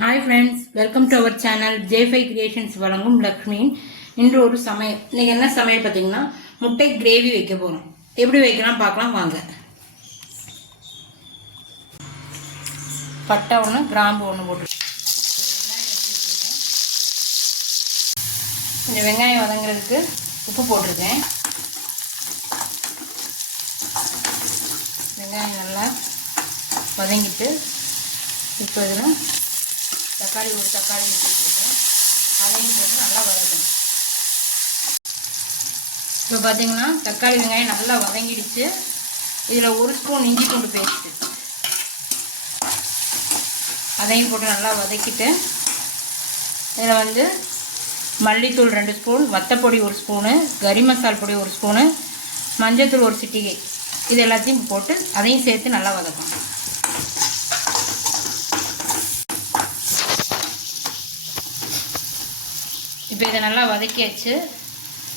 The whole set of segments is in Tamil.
Hi friends, welcome to our channel J5 creations வழங்கும் லக்ஷ்மி. இன்று ஒரு சமையல். இன்னைக்கு என்ன சமையல் பார்த்தீங்கன்னா முட்டை கிரேவி வைக்க போகிறோம். எப்படி வைக்கலாம் பார்க்கலாம் வாங்க. பட்டை ஒன்று, கிராம்பு ஒன்று போட்டு கொஞ்சம் வெங்காயம் வதங்குறதுக்கு உப்பு போட்டிருக்கேன். வெங்காயம் நல்லா வதங்கிட்டு இப்போ இதில் தக்காளி ஒரு தக்காளி போட்டுருக்கேன். அதையும் போட்டு நல்லா வதக்கணும். இப்போ பார்த்தீங்கன்னா தக்காளி வெங்காயம் நல்லா வதங்கிடுச்சு. இதில் ஒரு ஸ்பூன் இஞ்சி பூண்டு பேஸ்ட்டு அதையும் போட்டு நல்லா வதக்கிட்டு இதில் மல்லித்தூள் 2 ஸ்பூன், வத்தப்பொடி 1 ஸ்பூனு, கறி மசால் பொடி 1 ஸ்பூனு, மஞ்சத்தூள் 1 சிட்டிகை, இது எல்லாத்தையும் போட்டு அதையும் சேர்த்து நல்லா வதக்கணும். இப்போ இதை நல்லா வதக்கியாச்சு.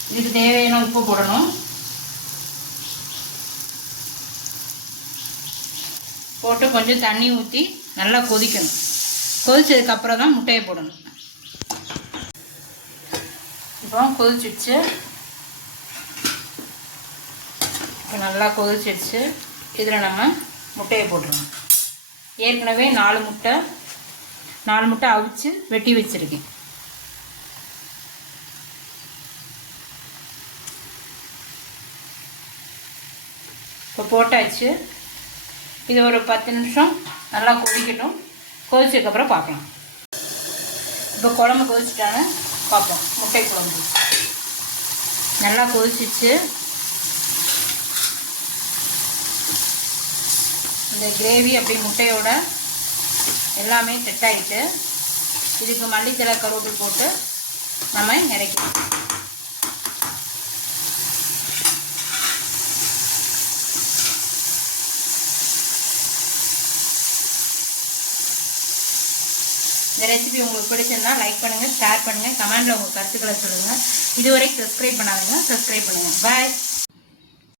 இதுக்கு தேவையான உப்பு போடணும். போட்டு கொஞ்சம் தண்ணி ஊற்றி நல்லா கொதிக்கணும். கொதிச்சதுக்கப்புறம் தான் முட்டையை போடணும். இப்போ கொதிச்சிடுச்சு. இப்போ நல்லா கொதிச்சிடுச்சு. இதில் நம்ம முட்டையை போட்டுருவோம். ஏற்கனவே 4 முட்டை அவிச்சு வெட்டி வச்சுருக்கேன். இப்போ போட்டாச்சு. இது ஒரு 10 நிமிஷம் நல்லா கொதிக்கட்டும். கொதிச்சதுக்கப்புறம் பார்க்கலாம். இப்போ குழம்பு கொதிச்சிட்டான்னு பார்ப்போம். முட்டை குழம்பு நல்லா கொதிச்சிச்சு. இந்த கிரேவி அப்படி முட்டையோட எல்லாமே செட் ஆகிட்டு இதுக்கு மல்லித்தழை கருவேப்பிலை போட்டு நம்ம இறக்கிக்கலாம். இந்த ரெசிபி உங்களுக்கு பிடிச்சிருந்தா லைக் பண்ணுங்கள், ஷேர் பண்ணுங்கள், கமெண்டில் உங்கள் கருத்துக்களை சொல்லுங்கள். இதுவரை சப்ஸ்கிரைப் பண்ணாதுங்க, சப்ஸ்கிரைப் பண்ணுங்கள். பாய்.